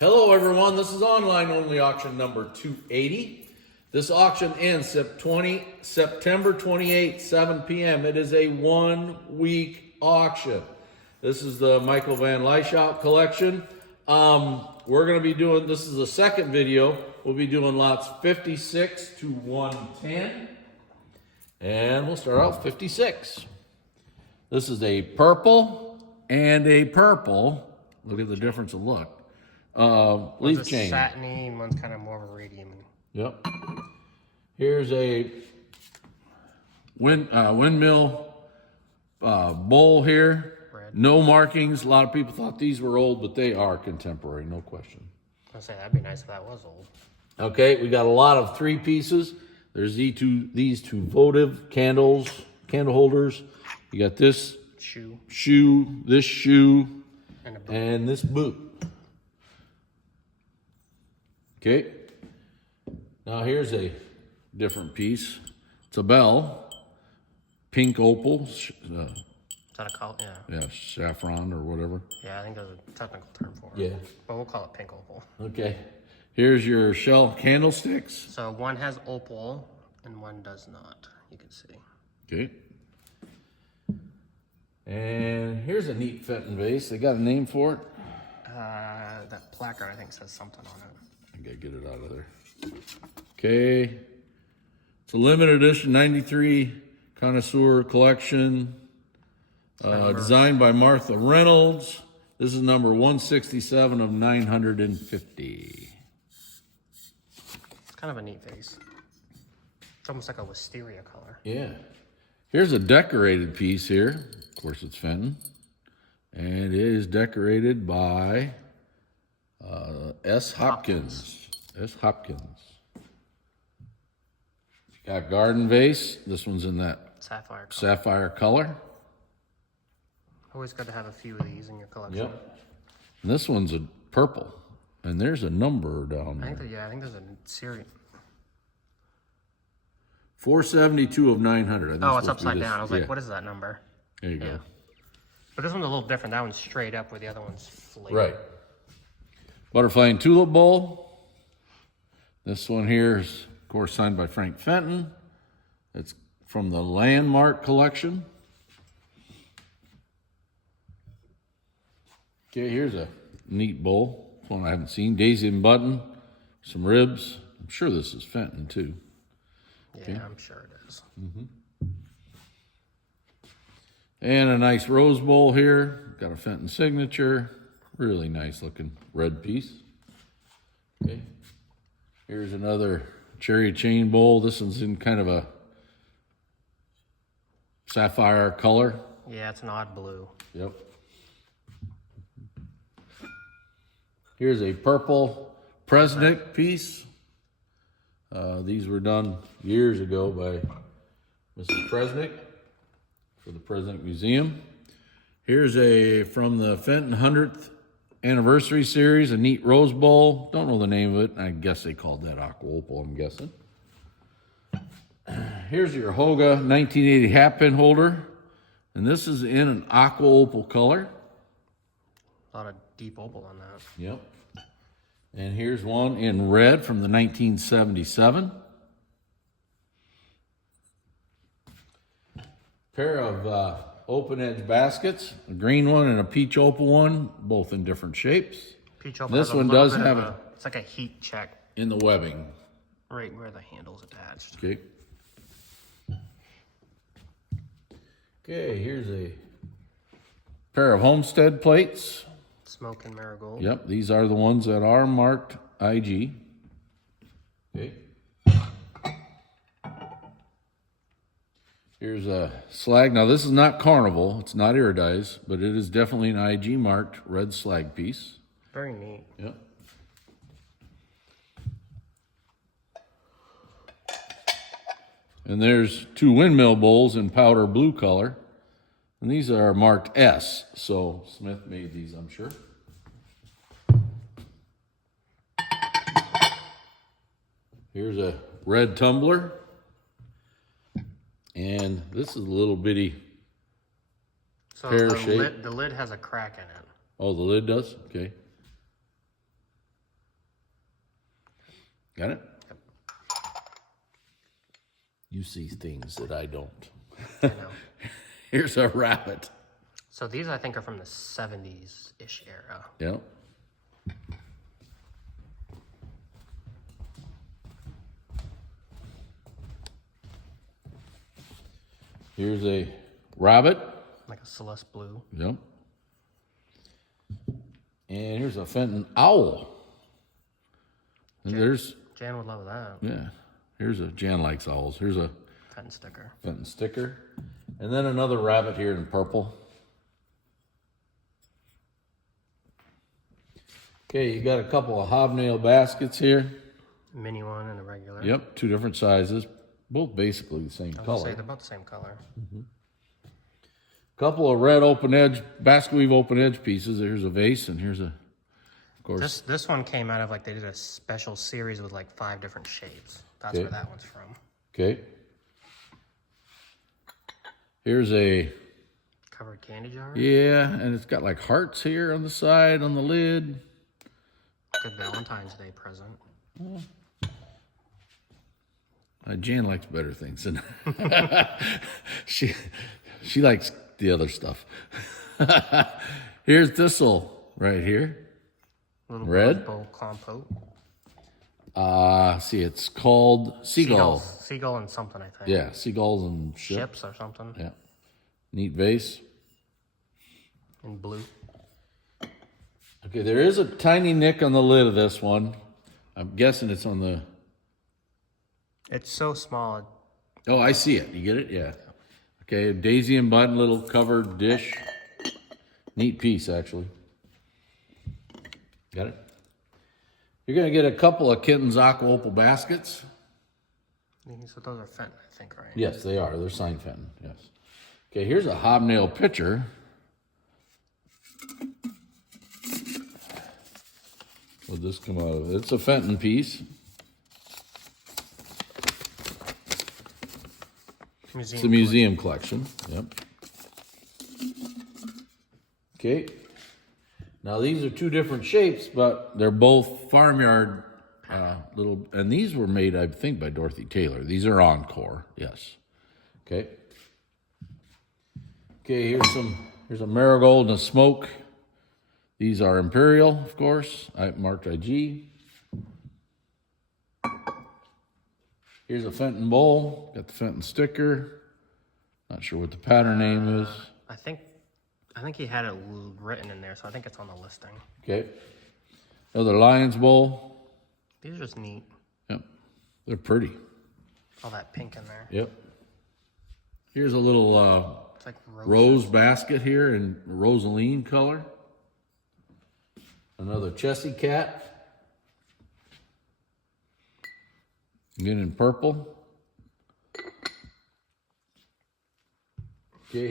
Hello everyone, this is online only auction number 280. This auction ends September 28th, 7 p.m. It is a 1-week auction. This is the Michael Van Lieshout Collection. We're going to be doing, this is the second video, we'll be doing lots 56 to 110. And we'll start out 56. This is a purple and a purple. Look at the difference of look. Leaf chain. Satiny and one's kind of more of a radium. Yep. Here's a windmill bowl here. Red. No markings. A lot of people thought these were old, but they are contemporary, no question. I was gonna say that'd be nice if that was old. Okay, we got a lot of 3 pieces. There's these two votive candle holders. You got this shoe, this shoe, and this boot. Okay, now here's a different piece. It's a bell, pink opal. Is that a color? Yeah. Yeah, saffron or whatever. Yeah, I think there's a technical term for it. Yeah. But we'll call it pink opal. Okay, here's your shell candlesticks. So one has opal and one does not, you can see. Okay. And here's a neat Fenton vase. They got a name for it? That placard, I think, says something on it. I gotta get it out of there. Okay. It's a limited edition 93 Connoisseur Collection. Designed by Martha Reynolds. This is number 167 of 950. It's kind of a neat vase. It's almost like a wisteria color. Yeah. Here's a decorated piece here. Of course, it's Fenton. And it is decorated by S. Hopkins. S. Hopkins. Got garden vase. This one's in that sapphire color. Always good to have a few of these in your collection. Yep. And this one's a purple. And there's a number down there. I think there's a series. 472 of 900. I think Oh, it's upside down. I was like, what is that number? There you go. But this one's a little different. That one's straight up where the other one's flared. Right. Butterfly and Tulip Bowl. This one here is, of course, signed by Frank Fenton. It's from the Landmark Collection. Okay, here's a neat bowl. It's one I haven't seen. Daisy and Button. Some ribs. I'm sure this is Fenton, too. Yeah, okay. I'm sure it is. Mm-hmm. And a nice rose bowl here. Got a Fenton signature. Really nice looking red piece. Okay. Here's another cherry chain bowl. This one's in kind of a sapphire color. Yeah, it's an odd blue. Yep. Here's a purple Presnick piece. These were done years ago by Mrs. Presnick for the Presnick Museum. Here's from the Fenton 100th Anniversary Series, a neat rose bowl. Don't know the name of it. I guess they called that aqua opal, I'm guessing. Here's your Hoga 1980 hat pin holder. And this is in an aqua opal color. A lot of deep opal on that. Yep. And here's one in red from the 1977. Pair of open edge baskets, a green one and a peach opal one, both in different shapes. Peach opal. This one does have it's like a heat check in the webbing. Right where the handle's attached. Okay. Okay, here's a pair of Homestead plates. Smoke and marigold. Yep, these are the ones that are marked IG. Okay. Here's a slag. Now, this is not Carnival. It's not iridized, but it is definitely an IG marked red slag piece. Very neat. Yep. And there's 2 windmill bowls in powder blue color. And these are marked S, so Smith made these, I'm sure. Here's a red tumbler. And this is a little bitty pear shape. The lid has a crack in it. Oh, the lid does? Okay. Got it? You see things that I don't. I know. Here's a rabbit. So these I think are from the 70s-ish era. Yep. Here's a rabbit. Like a Celeste blue. Yep. And here's a Fenton owl. And there's, Jan would love that. yeah, here's a, Jan likes owls. Here's a Fenton sticker. Fenton sticker. And then another rabbit here in purple. Okay, you got a couple of hobnail baskets here. Mini one and a regular. Yep, two different sizes. Both basically the same I would color. say they're about the same color. Couple of red open edge, basket weave open edge pieces. Here's a vase and here's a, of course. This one came out of like they did a special series with like 5 different shapes. That's Okay. where that one's from. Okay. Here's a, Covered candy jar. yeah, and it's got like hearts here on the side, on the lid. Good Valentine's Day present. Jan likes better things than she likes the other stuff. Here's thistle right here. Little Red? bowl compote. See, it's called seagull. Seagull and something, I think. Yeah, seagulls and Ships or something. Yeah. Neat vase. In blue. Okay, there is a tiny nick on the lid of this one. I'm guessing it's on the, It's so small. oh, I see it. You get it? Yeah. Okay, daisy and button, little covered dish. Neat piece, actually. Got it? You're going to get a couple of Kitten's Aqua Opal baskets. So those are Fenton, I think, right? Yes, they are. They're signed Fenton, yes. Okay, here's a hobnail pitcher. What'd this come out of? It's a Fenton piece. Museum It's a museum collection. Yep. Okay. Now these are two different shapes, but they're both farmyard little. And these were made, I think, by Dorothy Taylor. These are Encore. Yes. Okay. Okay. Here's a marigold and a smoke. These are Imperial, of course. I marked IG. Here's a Fenton bowl. Got the Fenton sticker. Not sure what the pattern name is. I think he had it written in there, so I think it's on the listing. Okay. Another Lion's bowl. These are just neat. Yep. They're pretty. All that pink in there. Yep. Here's a little It's like rose basket here in rosaline color. Another Chessie cat. Again in purple. Okay,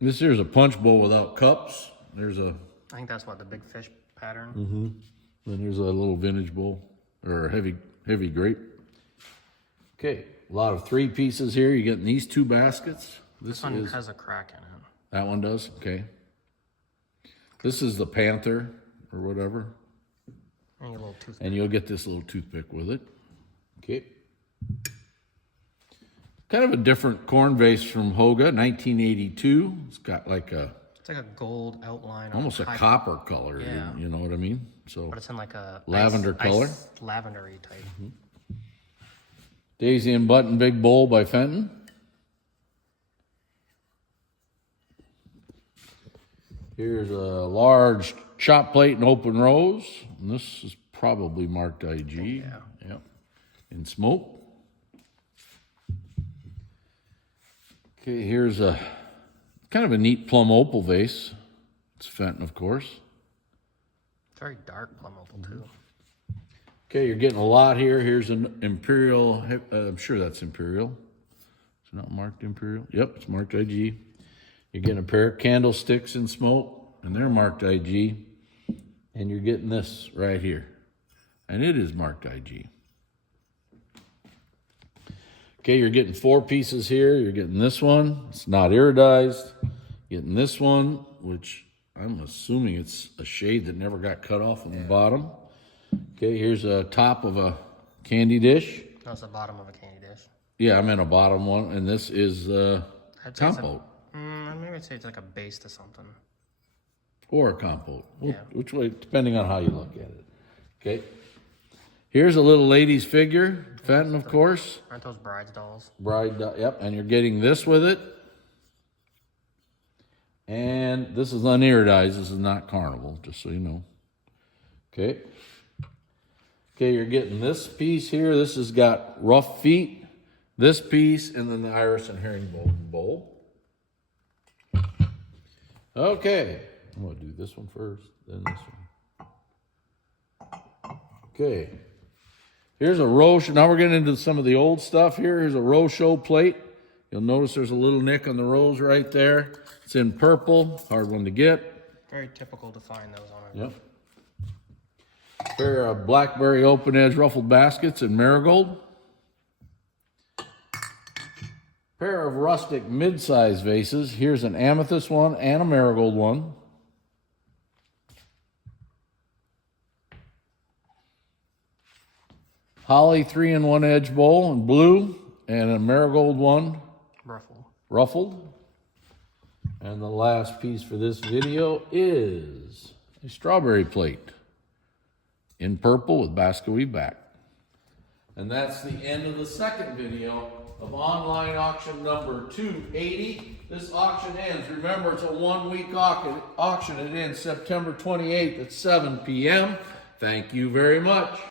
this here's a punch bowl without cups. There's a, I think that's what the big fish pattern. then there's a little vintage bowl or a heavy grape. Okay, a lot of 3 pieces here. You're getting these 2 baskets. This one has a crack in it. That one does? Okay. This is the Panther or whatever. And a little toothpick. And you'll get this little toothpick with it. Okay. Kind of a different corn vase from Hoga, 1982. It's got like a, It's like a gold outline. almost a copper color. Yeah. You know what I mean? So But it's in like a Lavender color? lavendery type. Daisy and Button Big Bowl by Fenton. Here's a large chop plate and open rose. And this is probably marked IG. Yeah. Yep. In smoke. Okay, here's a kind of a neat plum opal vase. It's Fenton, of course. It's very dark plum opal too. Okay, you're getting a lot here. Here's an Imperial. I'm sure that's Imperial. It's not marked Imperial. Yep, it's marked IG. You're getting a pair of candlesticks in smoke, and they're marked IG. And you're getting this right here. And it is marked IG. Okay, you're getting 4 pieces here. You're getting this one. It's not iridized. Getting this one, which I'm assuming it's a shade that never got cut off on the bottom. Okay, here's a top of a candy dish. That's the bottom of a candy dish. Yeah, I'm in a bottom one, and this is compote. Maybe I'd say it's like a base to something. Or a compote. Yeah. Which way, depending on how you look at it. Okay. Here's a little lady's figure. Fenton, of course. Aren't those bride's dolls? Yep, and you're getting this with it. And this is uniridized. This is not Carnival, just so you know. Okay. Okay, you're getting this piece here. This has got rough feet, this piece, and then the iris and herringbone bowl. Okay, I'm gonna do this one first, then this one. Okay, here's a Roche. Now we're getting into some of the old stuff here. Here's a Roche plate. You'll notice there's a little nick on the rose right there. It's in purple, hard one to get. Very typical to find those on it. Yep. Pair of blackberry open edge ruffled baskets in marigold. Pair of rustic mid-size vases. Here's an amethyst one and a marigold one. Holly 3-in-1 edge bowl in blue and a marigold one. Ruffled. And the last piece for this video is a strawberry plate in purple with basket weave back. And that's the end of the second video of online auction number 280. This auction ends. Remember, it's a 1-week auction. It ends September 28th at 7 p.m. Thank you very much.